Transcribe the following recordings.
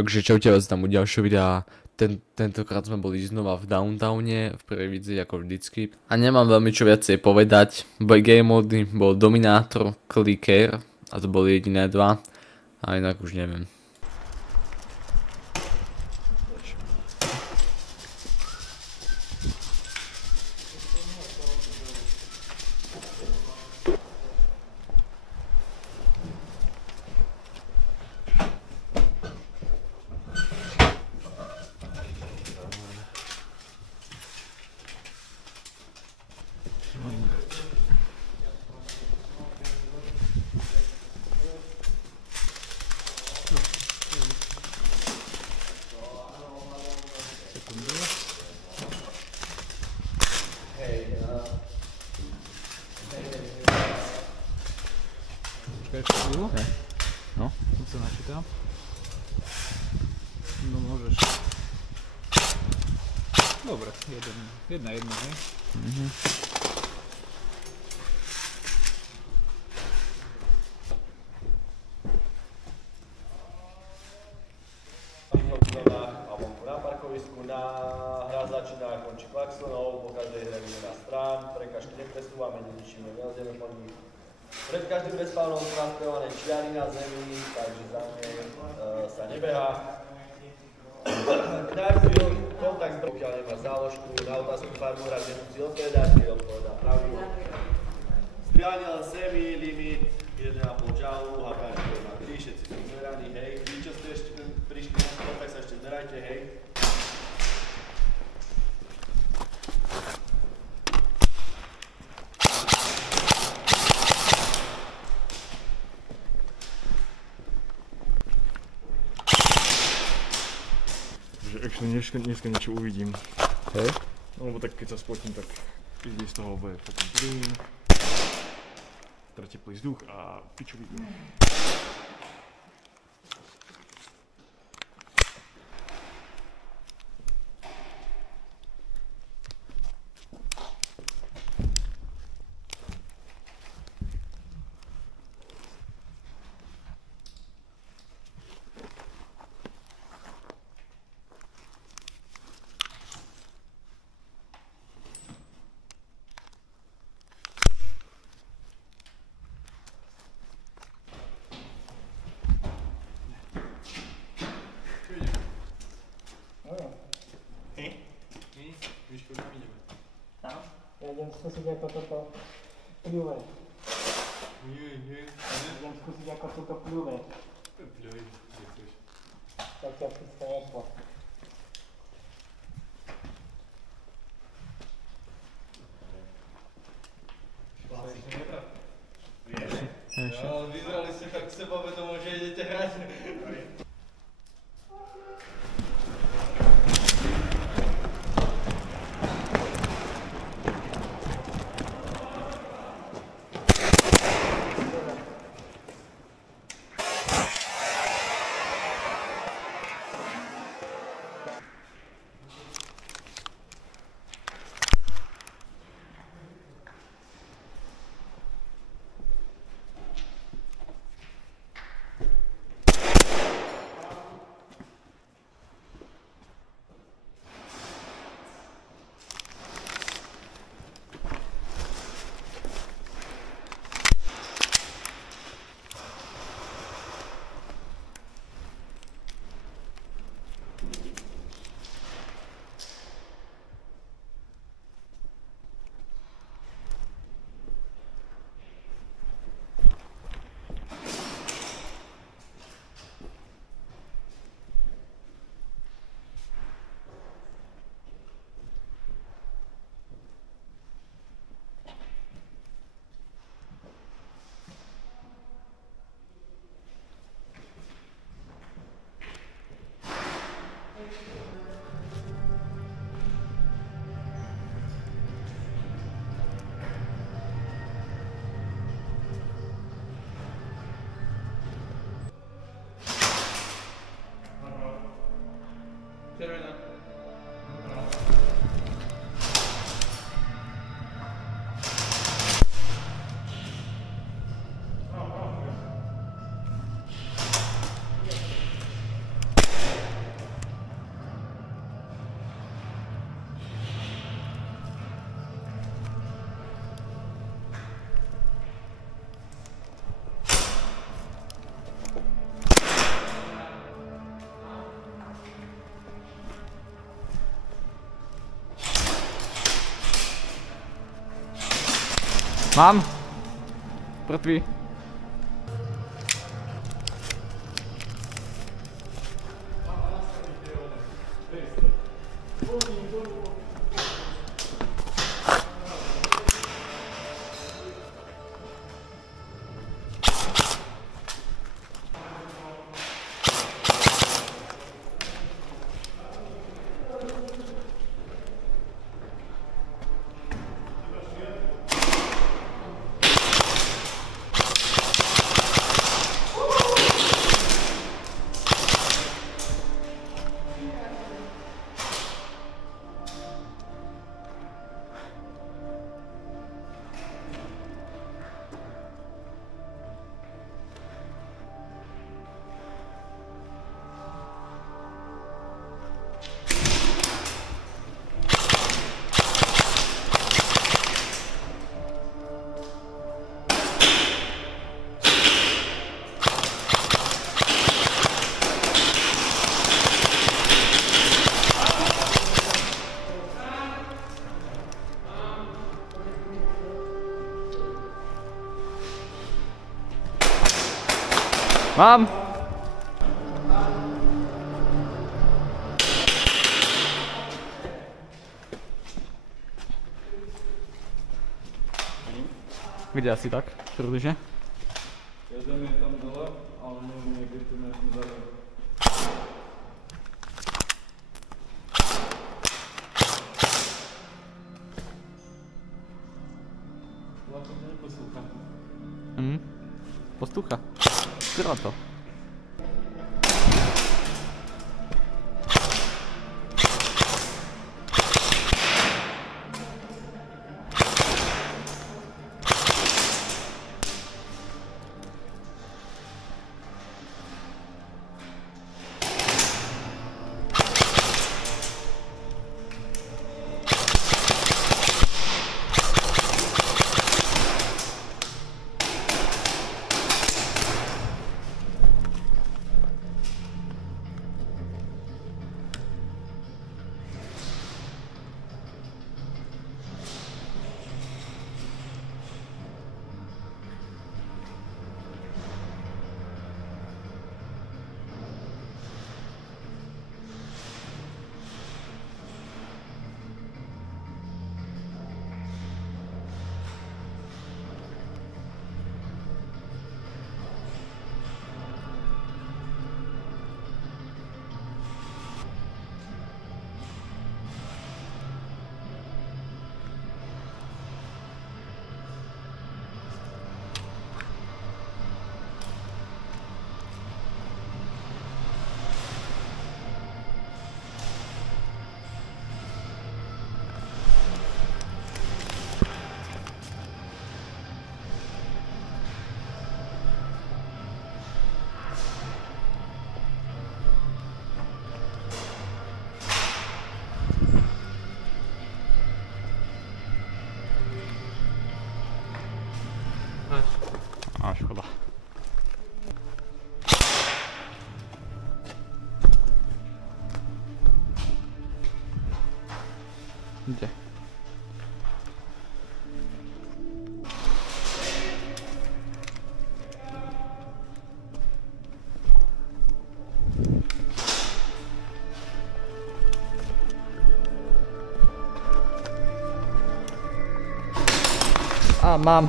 Takže čaute vás tam u ďalšieho videa. Tentokrát sme boli znova v Downtowne, v prvej vidzi ako vždycky. A nemám veľmi čo viacej povedať. Boli game mody, bol Dominator, Clicker, a to boli jediné dva. A inak už neviem. Počkaj ešte chvíľu. No. Som sa načítal. No môžeš. Dobre, jedna, hej? Alebo na parkovisku, hra začína a končí klaxonou, po každej hre výmena strán, prekažky nepresúvame, neničíme, nejazdeme po nich. Pred každým respawnom sú nastrelované čiary na zemi, takže za mňa sa nebehá. Knifefield, kontakt s pokiaľ nemá záložku, na otázku farmúra, že musí odpovedať, keď odpovedá pravdu. Strieľanie len semi, limit 1,5 joule, HPHP má 3, všetci sú zmeraní, hej. Vy, čo ste ešte prišli na sport, tak sa ešte zmerajte, hej. Actually, dneska niečo uvidím. Hej? No, lebo tak keď sa spotím, tak ide z toho bude potom green, teda teplý vzduch a piču vidím. Ja idem skúsiť ako toto pľúve. Idem skúsiť ako toto pľúve. Tak ja všetko nešlo. Vyzerali ste tak sebavedomo, že idete hrať. Mám. Mrtvý. Mám. Kde asi tak? Približne? Jeden je tam dole, ale neviem, niekde tu nezadu. Vlakom neposlúcha. Postúcha. Skoro to. A škoda. Kde? A mám.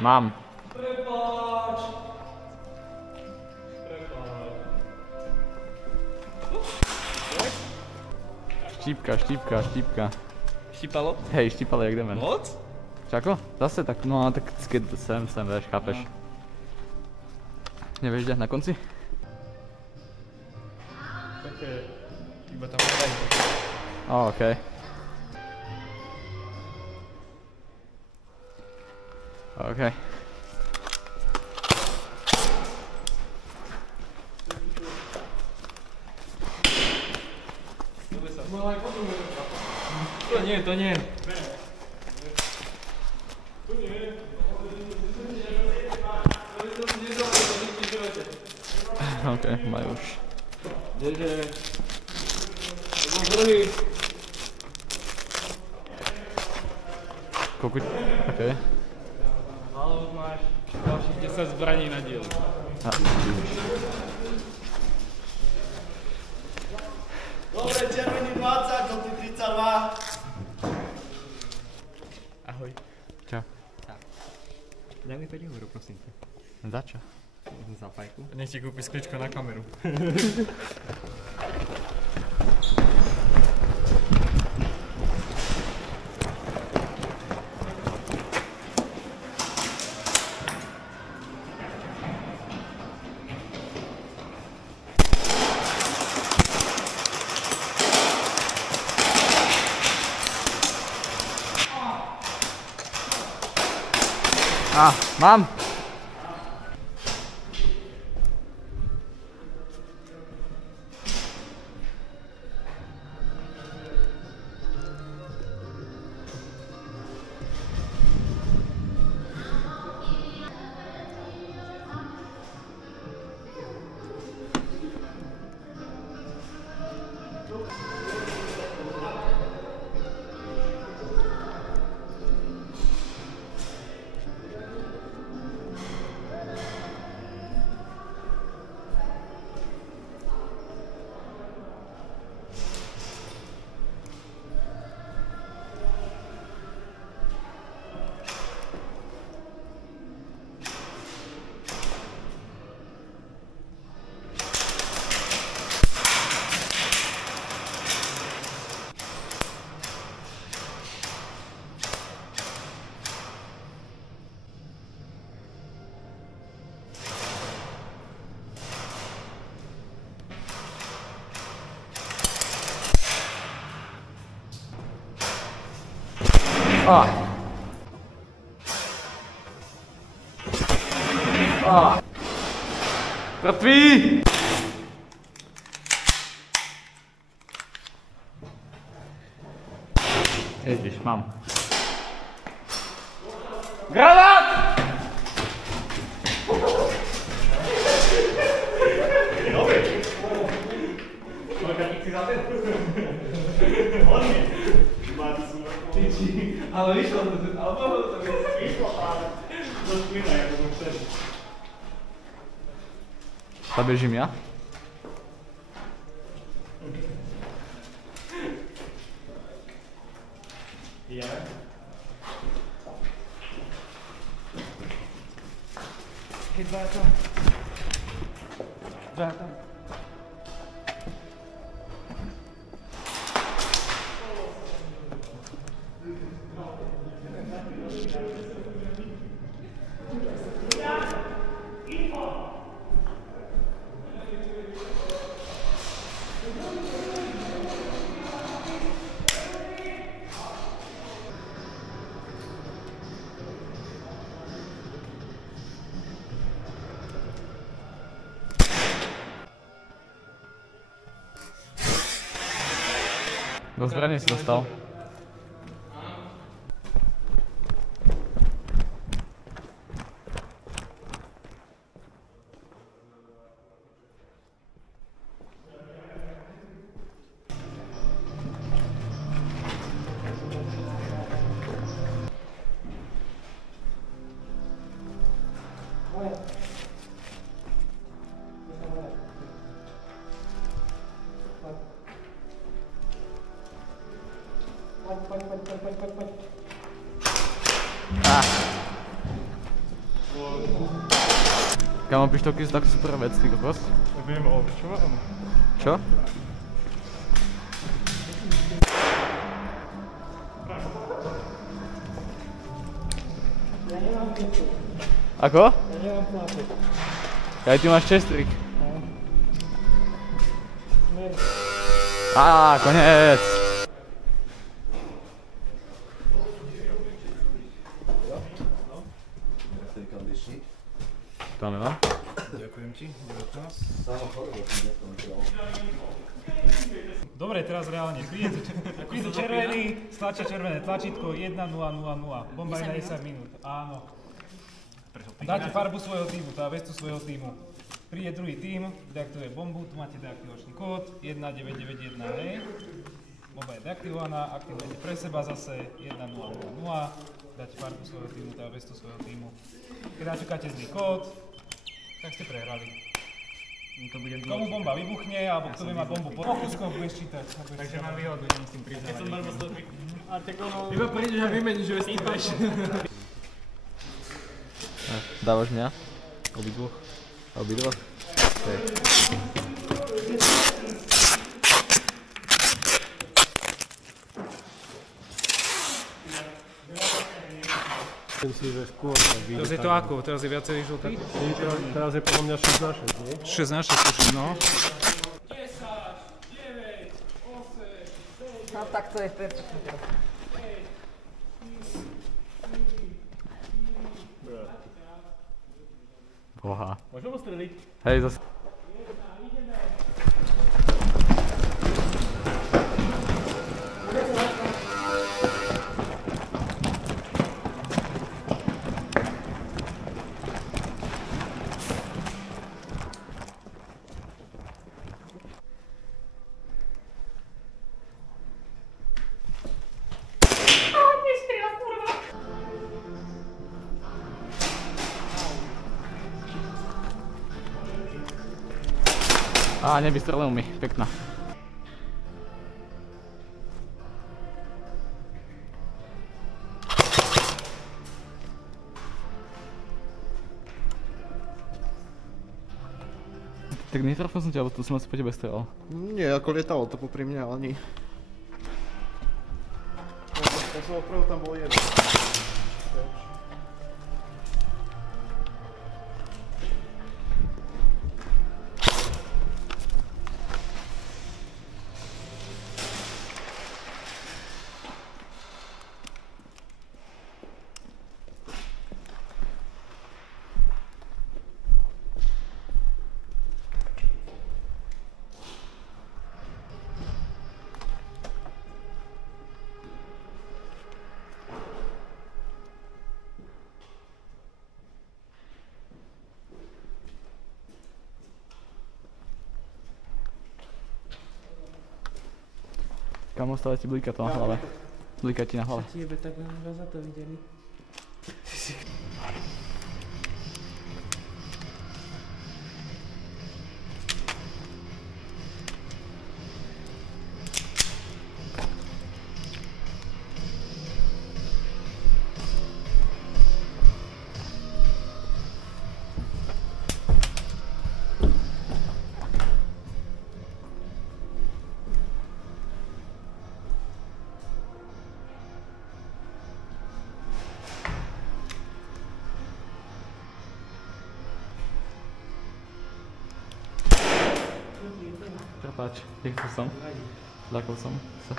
Mám. Štípka. Štípalo? Hej, štípalo jak demen. Moc? Čako? Zase tak, no tak keď sem, vieš, chápeš. Nevieš kde, na konci? Také, iba tam hľadaj. Okej. Okej. To nie. Okej, majú už. Kdeže? To bol druhý. Koľko? Okej. Ale už máš ďalších 10 zbraní na diel. Dobre, červený 20, žltý 32. Ahoj. Čau. Daj mi 5 eur, prosím ťa. Za čo? Za fajku. Nech ti kúpi skličko na kameru. Mám! Mrtvý! Ježiš, mám. Granát! Ale vyšlo to, alebo to vyšlo práve. To spína, ako to chceš. Zabežím ja? Ideme. Keď dvaja tam. Do zbrane si dostal. Kámo, pištolky sú tak super vec, ty kokos. Neviem, ale čo mám? Čo? Ako? Ja nemám plátek. Aj ty máš čestrik. Smer. Á, konec. Dáme vám? Ďakujem ti, 19. Dobre, teraz reálne. Príde červený, stlačia červené tlačítko 1-0-0-0. Bomba je na 10 minút. Áno. Dáte farbu svojho týmu, tá vestu svojho týmu. Príde druhý tím, deaktivuje bombu, tu máte deaktivačný kód 1991, hej. Bomba je deaktivovaná, aktivujete pre seba zase 1-0-0-0. Dáte farbu svojho týmu, tá vestu svojho týmu. Keď načakáte zlý kód, tak ste prehrali. Komu bomba vybuchne, alebo kto by má bombu po pokuskoch, budeš čítať. Takže mám výhodu, nemusím priznávať. Keď som mal Iba prídeš a vymeníš, že si preš. Dávaš mňa? Obidvoch? Obidvoch? Okay. Myslím si, že skôr tak vyjde. Teraz je to ako? Teraz je viacej žltých? Teraz je podľa mňa 6 na 6, nie? 6 na 6 tuším, no. No tak to je perfektné. Boha. Môžem postreliť? Hej, zase. Á, nevystrelil mi, pekná. Tak netrafil som ťa, alebo tu som asi po tebe strelal. Nie, ako lietalo to popri mne, ale nie. Ja som opravil, tam bol jeden. Kamo, stále ti blíka to na hlave. Blíka ti na hlave. Jebe, tak len za to videli. Prepáč, nechcel som. Zlákol som sa.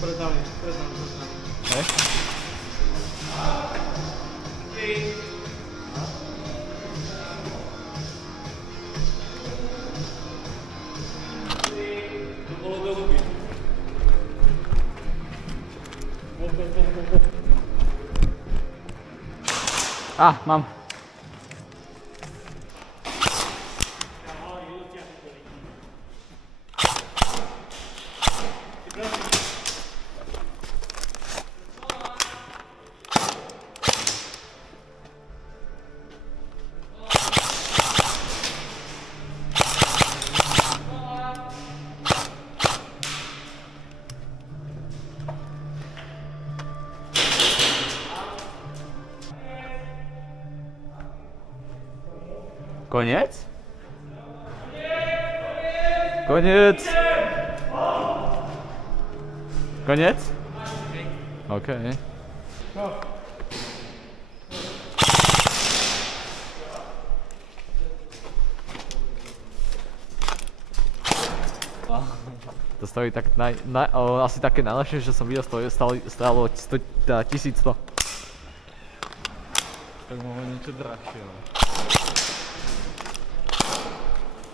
Predávne. Hej? Á, mám. Koniec? Koniec! Koniec? Okej. To stojí tak asi také najlepšie, že som videl, stálo 1100. Tak mohlo niečo drahšie.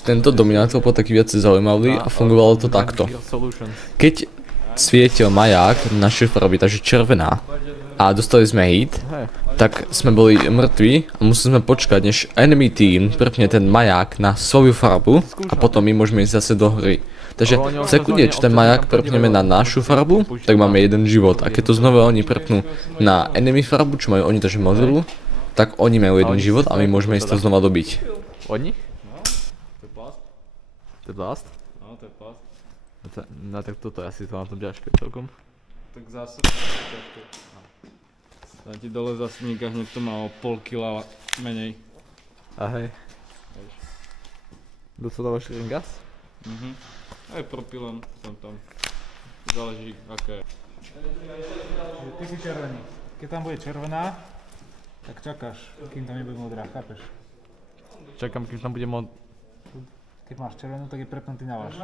Tento dominátor bol taký viac zaujímavý a fungovalo to takto. Keď svietil maják našej farby, takže červená, a dostali sme hit, tak sme boli mŕtvi a museli sme počkať, než enemy team prepne ten maják na svoju farbu a potom my môžeme ísť zase do hry. Takže v sekunde, čo ten maják prepneme na našu farbu, tak máme jeden život. A keď to znova oni prepnú na enemy farbu, čo majú oni takže modrú, tak oni majú jeden život a my môžeme ísť to znova dobiť. Od nich? To je plast? To je plast? No, to je plast. No tak toto je asi to na tom ťažké celkom. Tak zase ťažké. Dá ti dole v zásobníkach, hneď to má o pol kila menej. A hej. Do co dávaš ten gas? Aj propylen tam. Záleží aké je. Ty si červený. Keď tam bude červená, tak čakáš, kým tam nebude modrá, chápeš? Čakám, kým tam bude Keď máš červenú, tak je prepnutý na váš.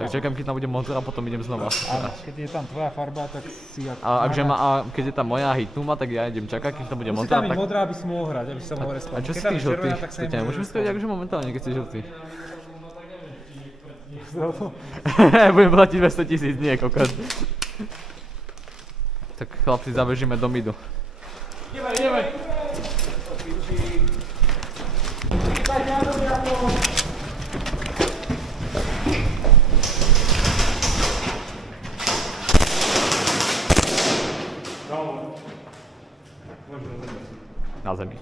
Tak čakám, keď tam bude modrá a potom idem znova. Áno, keď je tam tvoja farba, tak si ako... A keď je tam moja hitnú ma, tak ja idem čakať, kým tam bude modrá, tak... Musí tam byť modrá, aby si mohol hrať, aby si sa mohol respawnúť. A čo si ty žltý? To ťa nemôžeme spraviť akože momentálne, keď si žltý. Budem platiť 200 000, nie kokos. Tak chlapci, zabežíme do midu. Ideme! Na zemi.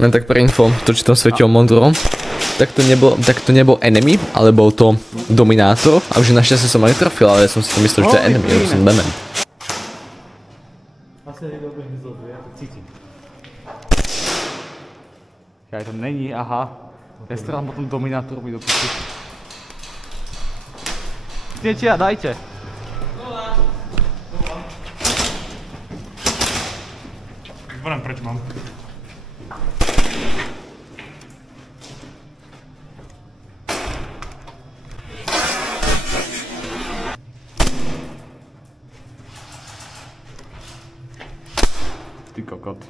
Len tak pre info, to čo tam svietilo modro, tak to nebol enemy, ale bol to dominátor. A už našťastie som aj trafil, ale ja som si to myslel, že to je enemy, lebo som demen. Vlastne je dobrý zlozve, ja to cítim. Kaj tam není, aha. Ja strelám potom dominátorovi do pusy. Tiečia, dajte. Zvorám, preč mám. Ty kokot.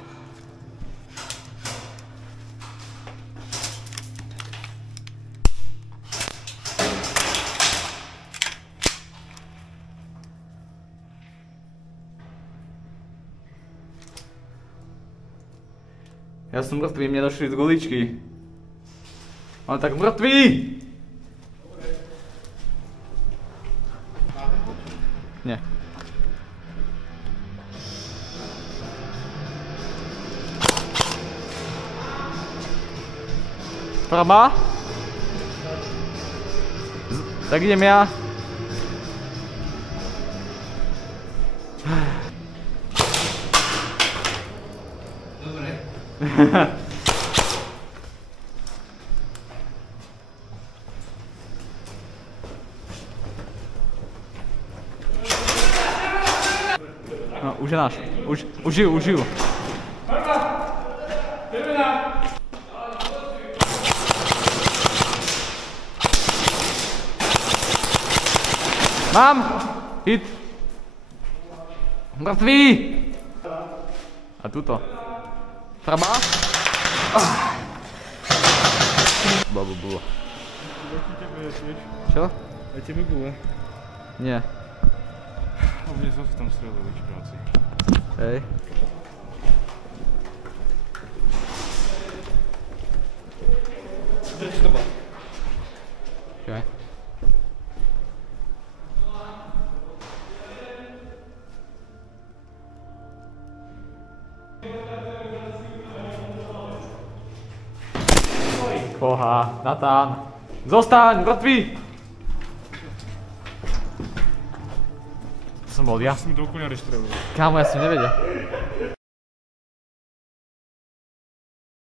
Ja som mŕtvý, mne došli z guličky. Ale tak mŕtvý! Nie. Prama? Tak idem ja. Dobre. No, už je náš. Už žiju. Mám! Hit! Mŕtvý! A tuto. Traba? Babu. Čo? Dajte mi gule. Nie. A mne zase tam strelili špráci. Hej. Drž to bol. Okay. Koha, Natán. Zostaň, mŕtvý! To som bol ja. Som to úplne reštrelil. Kámo, ja som nevedel.